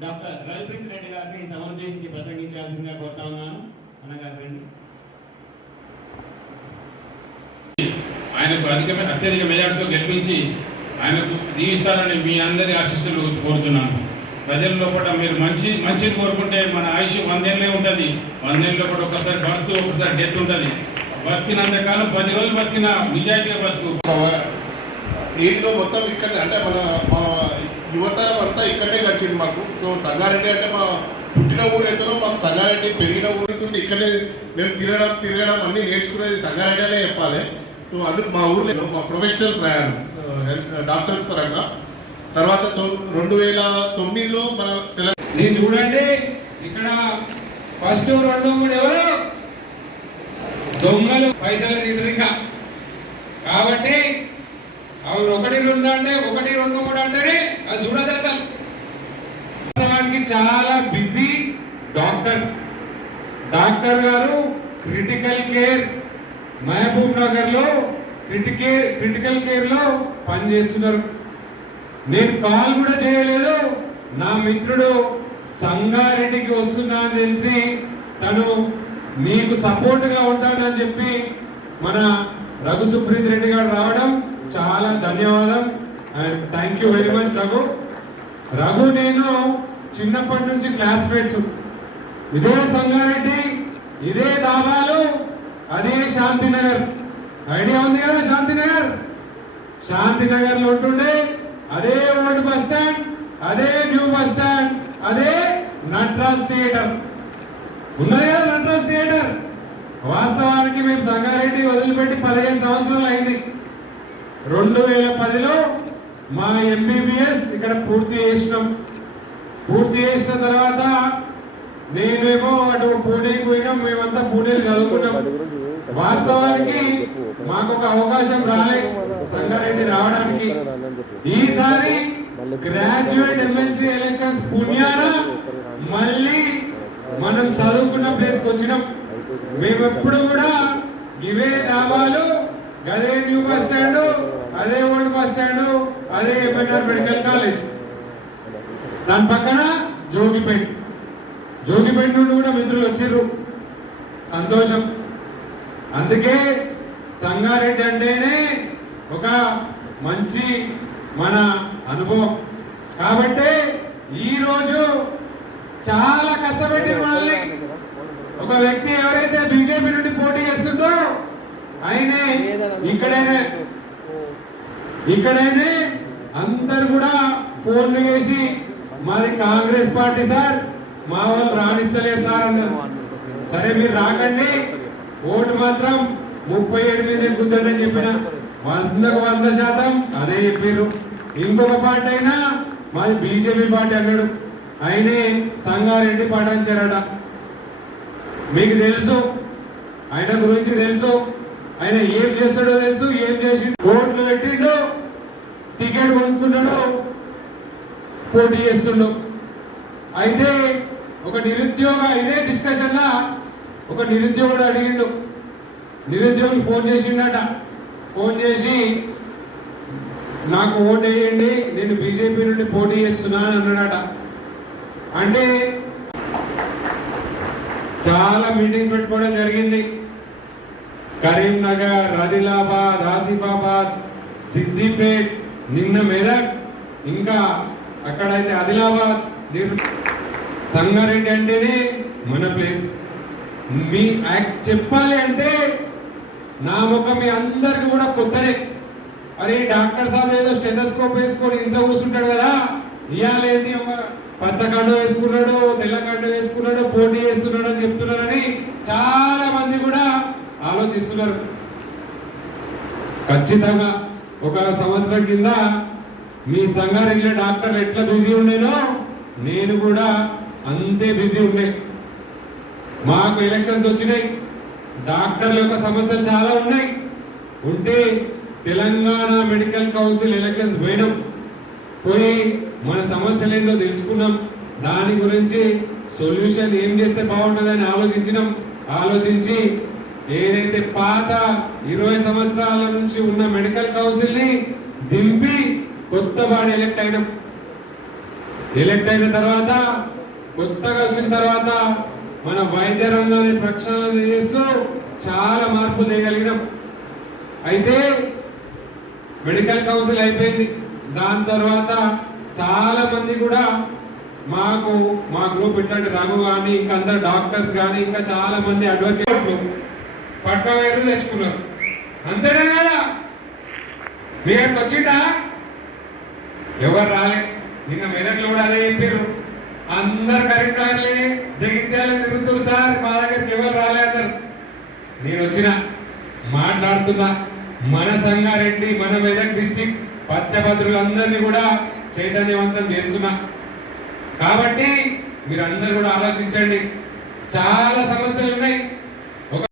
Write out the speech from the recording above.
Doctor రవిప్రీత్ Reddy గారిని సముద్దేశించి ప్రసంగించాల్సిందిగా కోరుతా ఉన్నాను. అన్నగారు రండి. ఆయనకు అత్యధిక మెజార్టీతో గెలిపించి ఆయనకు దీవిస్తారని మీ అందరి ఆశీస్సులు కోరుతున్నాను. ప్రజల లోపల మీరు మంచిది కోరుకుంటే మన ఆయుష్ 100 ఏళ్ళే ఉంటుంది. 100 ఏళ్ళ లోపల ఒకసారి బర్త్ ఒకసారి డెత్ ఉంటుంది. బతికినంత కాలం 10 రోజులు బతికిన నిజాయితీగా బతుకు. ఏజ్లో మొత్తం ఇక్కడే అంటే మా యువతరం అంతా ఇక్కడే గడిచింది మాకు. సో సంగారెడ్డి అంటే మా పుట్టిన ఊరు ఎంతనో మాకు సంగారెడ్డి పెరిగిన ఊరుతుంటే ఇక్కడే మేము తిరగడం అన్నీ నేర్చుకునేది సంగారెడ్డి అనే చెప్పాలి. సో అందుకు మా ఊర్లో మా ప్రొఫెషనల్ ప్రయాణం డాక్టర్స్ పరంగా తర్వాత 2009లో మన నేను చూడండి ఇక్కడ ఫస్ట్ 2 3 ఎవరు దొంగలు పైసలు తిరిగా కాబట్టి అవి 1 2 అంటే 1 2 3 అంటే అది చూడదు అసలు. వాస్తవానికి చాలా బిజీ డాక్టర్ గారు క్రిటికల్ కేర్ మహబూబ్ నగర్ లో క్రిటికల్ కేర్ లో పనిచేస్తున్నారు. నేను కాల్ కూడా చేయలేదు. నా మిత్రుడు సంగారెడ్డికి వస్తున్నా అని తెలిసి తను మీకు సపోర్ట్గా ఉంటానని చెప్పి మన రఘు సుప్రీత్ రెడ్డి గారు రావడం చాలా ధన్యవాదం and thank you very much Raghu నేను చిన్నప్పటి నుంచి క్లాస్మేట్స్. ఇదే సంగారెడ్డి, ఇదే డాబాలు, అదే శాంతినగర్. ఐడియా ఉంది కదా శాంతినగర్ లో ఉంటుండే అదే ఓల్డ్ బస్ స్టాండ్, అదే న్యూ బస్ స్టాండ్, అదే నట్రాజ్ థియేటర్ ఉన్నది కదా. నట్రాజ్ థియేటర్ వాస్తవానికి మేము సంగారెడ్డి వదిలిపెట్టి 15 సంవత్సరాలు అయింది. 2010లో మా MBBS ఇక్కడ పూర్తి చేసిన తర్వాత నేనేమో అటు పూణేకి పోయినాం. మేమంతా పూణేలో చదువుకున్నాం. వాస్తవానికి మాకు ఒక అవకాశం రాలే సంగారెడ్డి రావడానికి. ఈసారి గ్రాడ్యుయేట్ ఎమ్మెల్సీ ఎలక్షన్స్ పుణ్యాన మళ్ళీ మనం చదువుకున్న ప్లేస్కి వచ్చినాం. మేము ఎప్పుడు కూడా ఇవే డాబాలు, అదే న్యూ బస్ స్టాండ్, అదే ఓల్డ్ బస్ స్టాండ్, అదే MNR మెడికల్ కాలేజ్, దాని పక్కన జోగిపేట నుండి కూడా మిత్రులు వచ్చిర్రు. సంతోషం. అందుకే సంగారెడ్డి అంటేనే ఒక మంచి మన అనుభవం. కాబట్టి ఈరోజు చాలా కష్టపెట్టి మనల్ని ఒక వ్యక్తి ఎవరైతే బీజేపీ నుండి పోటీ చేస్తుందో ఆయనే ఇక్కడైనే అందరు కూడా ఫోన్లు చేసి మాది కాంగ్రెస్ పార్టీ సార్, మా వాళ్ళు రాణిస్తలేరు సార్ అన్నారు. సరే మీరు రాకండి, ఓటు మాత్రం 37 గుద్దండి చెప్పిన 100% అదే చెప్పారు. ఇంకొక పార్టీ అయినా మాది బీజేపీ పార్టీ అన్నాడు. ఆయనే సంగారెడ్డి పాటించారట. మీకు తెలుసు, ఆయన గురించి తెలుసు, ఆయన ఏం చేస్తాడో తెలుసు, ఏం చేసి ఓట్లు పెట్టిండో, టికెట్ కొనుక్కున్నాడో, పోటీ చేస్తుండో. అయితే ఒక నిరుద్యోగ ఇదే డిస్కషన్ లా ఒక నిరుద్యోగుడు అడిగిండు. నిరుద్యోగులు ఫోన్ చేసిండట. ఫోన్ చేసి నాకు ఓటు వేయండి, నేను బీజేపీ నుండి పోటీ చేస్తున్నాను అన్నాడట. అంటే చాలా మీటింగ్స్ పెట్టుకోవడం జరిగింది. కరీంనగర్, ఆదిలాబాద్, ఆసిఫాబాద్, సిద్దిపేట్, నిన్న మెదక్, ఇంకా అక్కడైతే ఆదిలాబాద్. సంగారెడ్డి అంటేనే మన ప్లేస్. మీ చెప్పాలి అంటే నా ముఖం మీ అందరికి కూడా కొత్తనే. అరే డాక్టర్ సాబ్ ఏదో స్టెథోస్కోప్ వేసుకొని ఇంట్లో కూర్చుంటాడు కదా, ఇయాలేంటి పచ్చకండ వేసుకున్నాడు, తెల్లకండ వేసుకున్నాడు, పోటీ చేస్తున్నాడు అని చెప్తున్నారని చాలా మంది కూడా ఆలోచిస్తున్నారు. ఖచ్చితంగా ఒక సంవత్సరం కింద మీ సంగారెడ్డిలో డాక్టర్లు ఎట్లా బిజీ ఉండేనో నేను కూడా అంతే బిజీ ఉండే. మాకు ఎలక్షన్స్ వచ్చినాయి, డాక్టర్ల యొక్క సమస్యలు చాలా ఉన్నాయి. ఉంటే తెలంగాణ మెడికల్ కౌన్సిల్ ఎలక్షన్స్ పోయి మన సమస్యలు ఏందో తెలుసుకున్నాం. దాని గురించి సొల్యూషన్ ఏం చేస్తే బాగుంటుందని ఆలోచించి ఏదైతే పాత 20 సంవత్సరాల నుంచి ఉన్న మెడికల్ కౌన్సిల్ ని దింపి కొత్త బాడీ ఎలక్ట్ అయినాం. ఎలక్ట్ అయిన తర్వాత కొత్తగా వచ్చిన తర్వాత మన వైద్య రంగాన్ని ప్రక్షాళన చేస్తూ చాలా మార్పులు చేయగలిగినాం. అయితే మెడికల్ కౌన్సిల్ అయిపోయింది. దాని తర్వాత చాలా మంది కూడా మా గ్రూప్ ఇట్లాంటి రఘు కానీ ఇంకా అందరు డాక్టర్స్ కానీ ఇంకా చాలా మంది అడ్వకేట్లు పక్క వేరు తెచ్చుకున్నారు. అంతేనా కదా? మీరికి వచ్చిందా? ఎవరు రాలే. నిన్న మెదక్లో కూడా అదే చెప్పారు. అందరు కరీంనగర్లే జగిత్యాల తిరుగుతారు సార్, మా దగ్గరికి ఎవరు రాలే అన్నారు. నేను వచ్చిన మాట్లాడుతున్నా. మన సంగారెడ్డి, మన మెదక్ డిస్టిక్ పత్రపత్రులందరినీ కూడా చైతన్యవంతం చేస్తున్నా. కాబట్టి మీరందరూ కూడా ఆలోచించండి. చాలా సమస్యలు ఉన్నాయి.